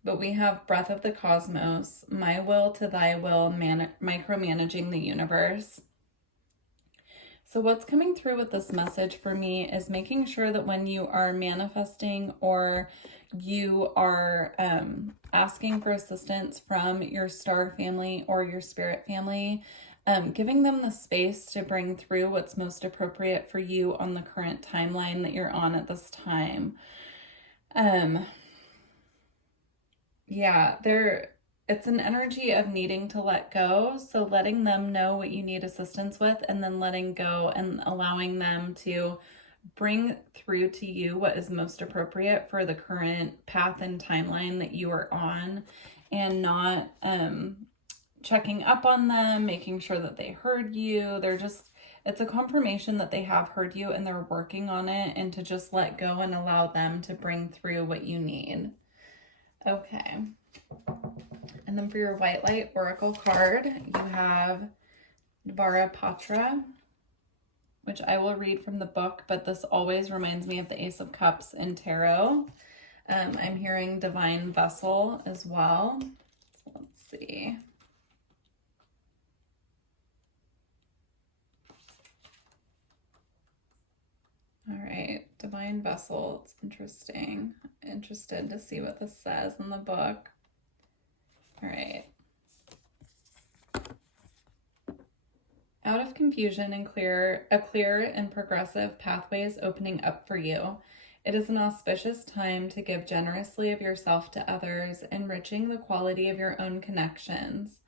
But we have breath of the cosmos, my will to thy will, micromanaging the universe. So what's coming through with this message for me is making sure that when you are manifesting or you are asking for assistance from your star family or your spirit family, giving them the space to bring through what's most appropriate for you on the current timeline that you're on at this time. Yeah, it's an energy of needing to let go. So letting them know what you need assistance with and then letting go and allowing them to bring through to you what is most appropriate for the current path and timeline that you are on, and not checking up on them, making sure that they heard you. It's a confirmation that they have heard you and they're working on it, and to just let go and allow them to bring through what you need. Okay. And then for your white light oracle card, you have Dvarapatra, which I will read from the book, but this always reminds me of the Ace of Cups in tarot. I'm hearing divine vessel as well. Let's see. All right, divine vessel. It's interesting. Interested to see what this says in the book. All right. Out of confusion and clear and progressive pathways opening up for you. It is an auspicious time to give generously of yourself to others, enriching the quality of your own connections,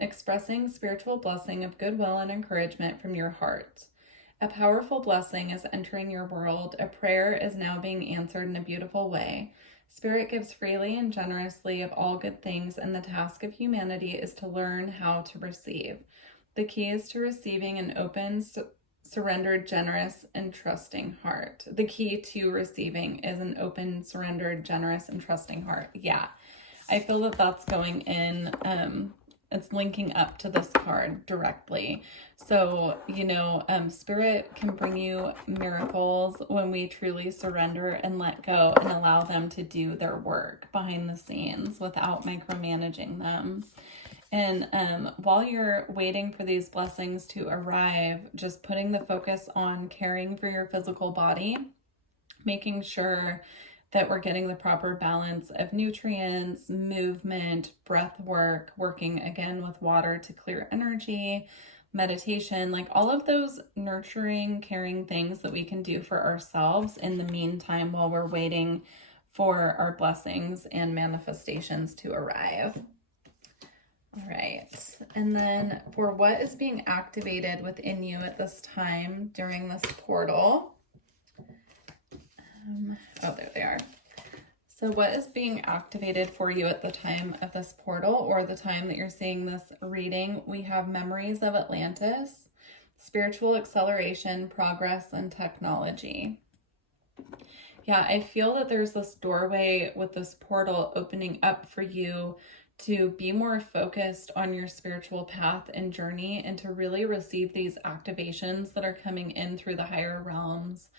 expressing spiritual blessing of goodwill and encouragement from your heart. A powerful blessing is entering your world. A prayer is now being answered in a beautiful way. Spirit gives freely and generously of all good things, and the task of humanity is to learn how to receive. The key is to receiving an open, surrendered, generous, and trusting heart. The key to receiving is an open, surrendered, generous, and trusting heart. Yeah, I feel that that's going in, it's linking up to this card directly. So, Spirit can bring you miracles when we truly surrender and let go and allow them to do their work behind the scenes without micromanaging them. And while you're waiting for these blessings to arrive, just putting the focus on caring for your physical body, making sure that we're getting the proper balance of nutrients, movement, breath work, working again with water to clear energy, meditation, like all of those nurturing, caring things that we can do for ourselves in the meantime while we're waiting for our blessings and manifestations to arrive. All right, and then for what is being activated within you at this time during this portal. There they are. So what is being activated for you at the time of this portal, or the time that you're seeing this reading? We have memories of Atlantis, spiritual acceleration, progress, and technology. Yeah, I feel that there's this doorway with this portal opening up for you to be more focused on your spiritual path and journey, and to really receive these activations that are coming in through the higher realms.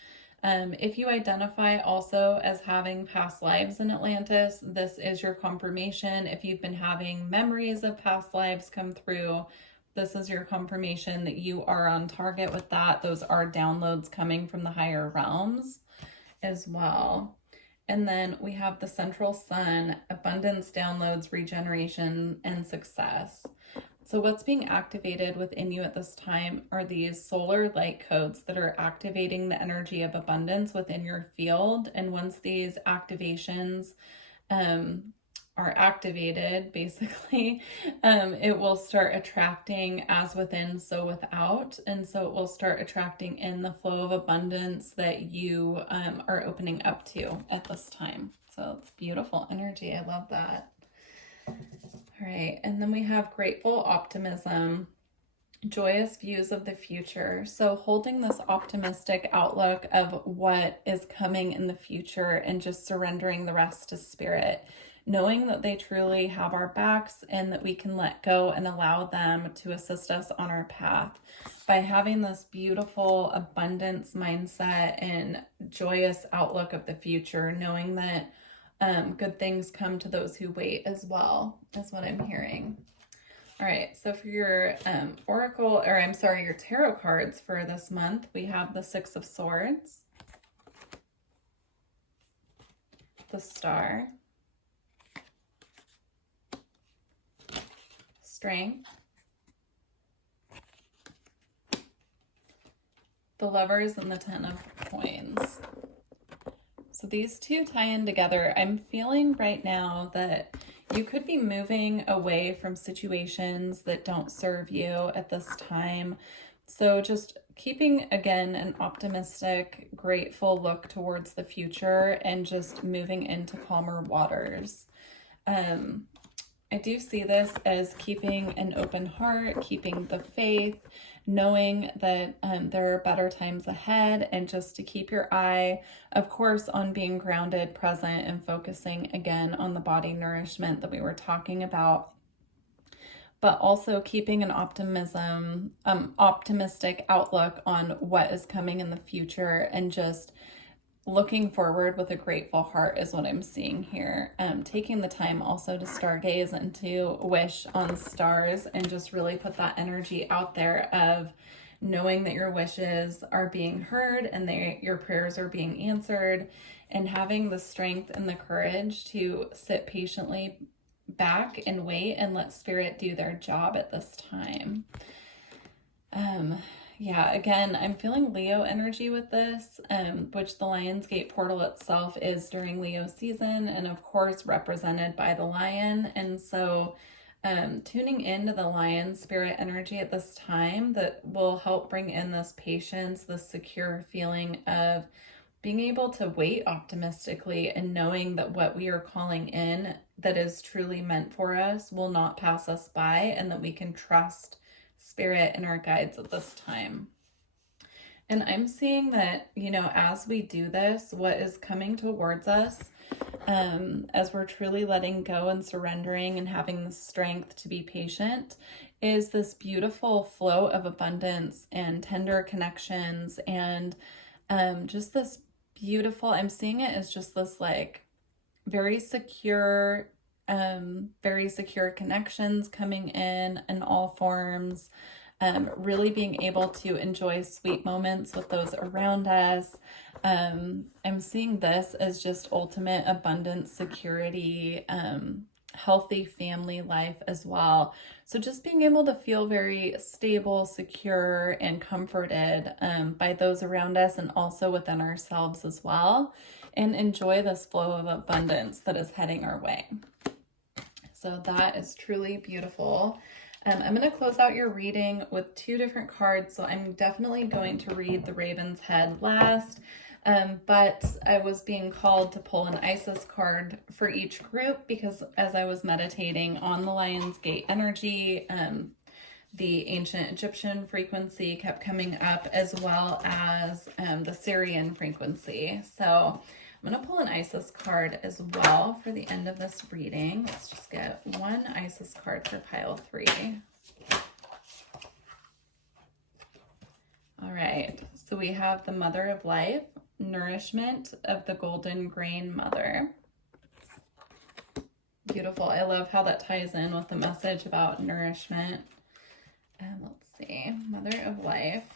If you identify also as having past lives in Atlantis, this is your confirmation. If you've been having memories of past lives come through, this is your confirmation that you are on target with that. Those are downloads coming from the higher realms as well. And then we have the central sun, abundance, downloads, regeneration, and success. So what's being activated within you at this time are these solar light codes that are activating the energy of abundance within your field. And once these activations are activated, basically, it will start attracting as within, so without. And so it will start attracting in the flow of abundance that you are opening up to at this time. So it's beautiful energy. I love that. All right, and then we have grateful optimism, joyous views of the future. So holding this optimistic outlook of what is coming in the future and just surrendering the rest to spirit, knowing that they truly have our backs and that we can let go and allow them to assist us on our path. By having this beautiful abundance mindset and joyous outlook of the future, knowing that good things come to those who wait as well, is what I'm hearing. All right, so for your your tarot cards for this month, we have the Six of Swords, the Star, Strength, the Lovers, and the Ten of Coins. So these two tie in together. I'm feeling right now that you could be moving away from situations that don't serve you at this time. So just keeping, again, an optimistic, grateful look towards the future and just moving into calmer waters. I do see this as keeping an open heart, keeping the faith, knowing that there are better times ahead, and just to keep your eye, of course, on being grounded, present, and focusing again on the body nourishment that we were talking about, but also keeping an optimistic outlook on what is coming in the future, and just looking forward with a grateful heart is what I'm seeing here. Taking the time also to stargaze and to wish on stars and just really put that energy out there of knowing that your wishes are being heard and your prayers are being answered, and having the strength and the courage to sit patiently back and wait and let spirit do their job at this time. Yeah, again, I'm feeling Leo energy with this, which the Lionsgate portal itself is during Leo season, and of course represented by the lion. And so tuning into the lion spirit energy at this time that will help bring in this patience, this secure feeling of being able to wait optimistically and knowing that what we are calling in that is truly meant for us will not pass us by, and that we can trust spirit and our guides at this time. And I'm seeing that, as we do this, what is coming towards us, as we're truly letting go and surrendering and having the strength to be patient, is this beautiful flow of abundance and tender connections, and just this beautiful, I'm seeing it as just this like very secure connections coming in all forms, really being able to enjoy sweet moments with those around us. I'm seeing this as just ultimate abundance, security, healthy family life as well. So just being able to feel very stable, secure, and comforted by those around us, and also within ourselves as well, and enjoy this flow of abundance that is heading our way. So that is truly beautiful. I'm going to close out your reading with two different cards. So I'm definitely going to read the Raven's Head last, but I was being called to pull an Isis card for each group because as I was meditating on the Lion's Gate energy, the ancient Egyptian frequency kept coming up, as well as the Syrian frequency. So I'm going to pull an Isis card as well for the end of this reading. Let's just get one Isis card for pile 3. All right, so we have the Mother of Life, Nourishment of the Golden Grain Mother. Beautiful. I love how that ties in with the message about nourishment. Let's see, Mother of Life.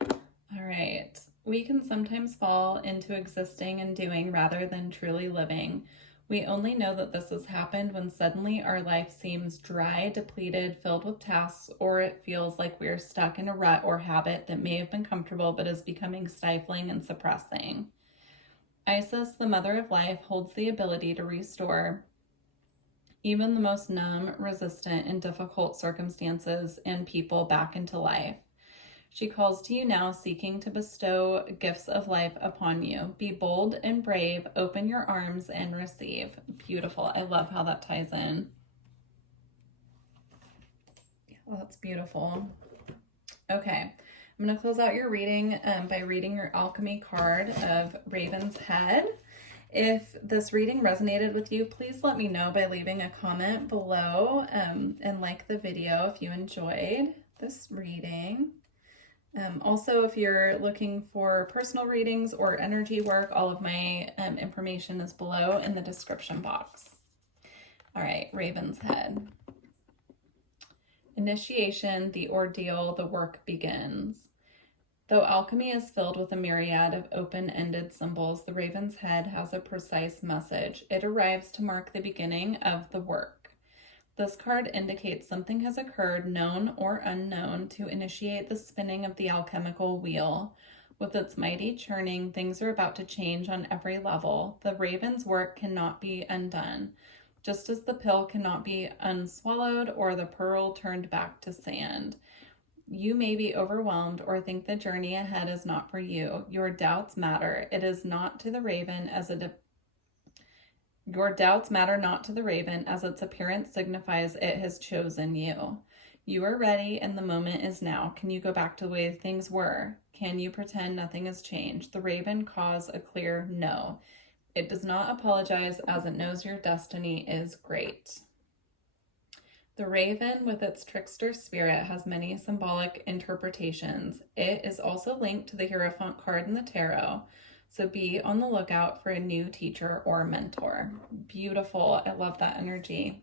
All right. We can sometimes fall into existing and doing rather than truly living. We only know that this has happened when suddenly our life seems dry, depleted, filled with tasks, or it feels like we're stuck in a rut or habit that may have been comfortable but is becoming stifling and suppressing. Isis, the Mother of Life, holds the ability to restore even the most numb, resistant, and difficult circumstances and people back into life. She calls to you now, seeking to bestow gifts of life upon you. Be bold and brave, open your arms and receive. Beautiful. I love how that ties in. Yeah, that's beautiful. Okay, I'm going to close out your reading by reading your alchemy card of Raven's Head. If this reading resonated with you, please let me know by leaving a comment below and like the video if you enjoyed this reading. Also, if you're looking for personal readings or energy work, all of my information is below in the description box. All right, Raven's Head. Initiation, the ordeal, the work begins. Though alchemy is filled with a myriad of open-ended symbols, the Raven's Head has a precise message. It arrives to mark the beginning of the work. This card indicates something has occurred, known or unknown, to initiate the spinning of the alchemical wheel. With its mighty churning, things are about to change on every level. The Raven's work cannot be undone, just as the pill cannot be unswallowed or the pearl turned back to sand. You may be overwhelmed or think the journey ahead is not for you. Your doubts matter. It is not to the Raven as Your doubts matter not to the Raven, as its appearance signifies it has chosen you. You are ready and the moment is now. Can you go back to the way things were? Can you pretend nothing has changed? The Raven caws a clear no. It does not apologize, as it knows your destiny is great. The Raven, with its trickster spirit, has many symbolic interpretations. It is also linked to the Hierophant card in the tarot, so be on the lookout for a new teacher or mentor. Beautiful. I love that energy.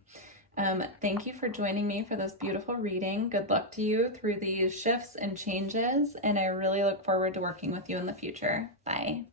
Thank you for joining me for this beautiful reading. Good luck to you through these shifts and changes, and I really look forward to working with you in the future. Bye.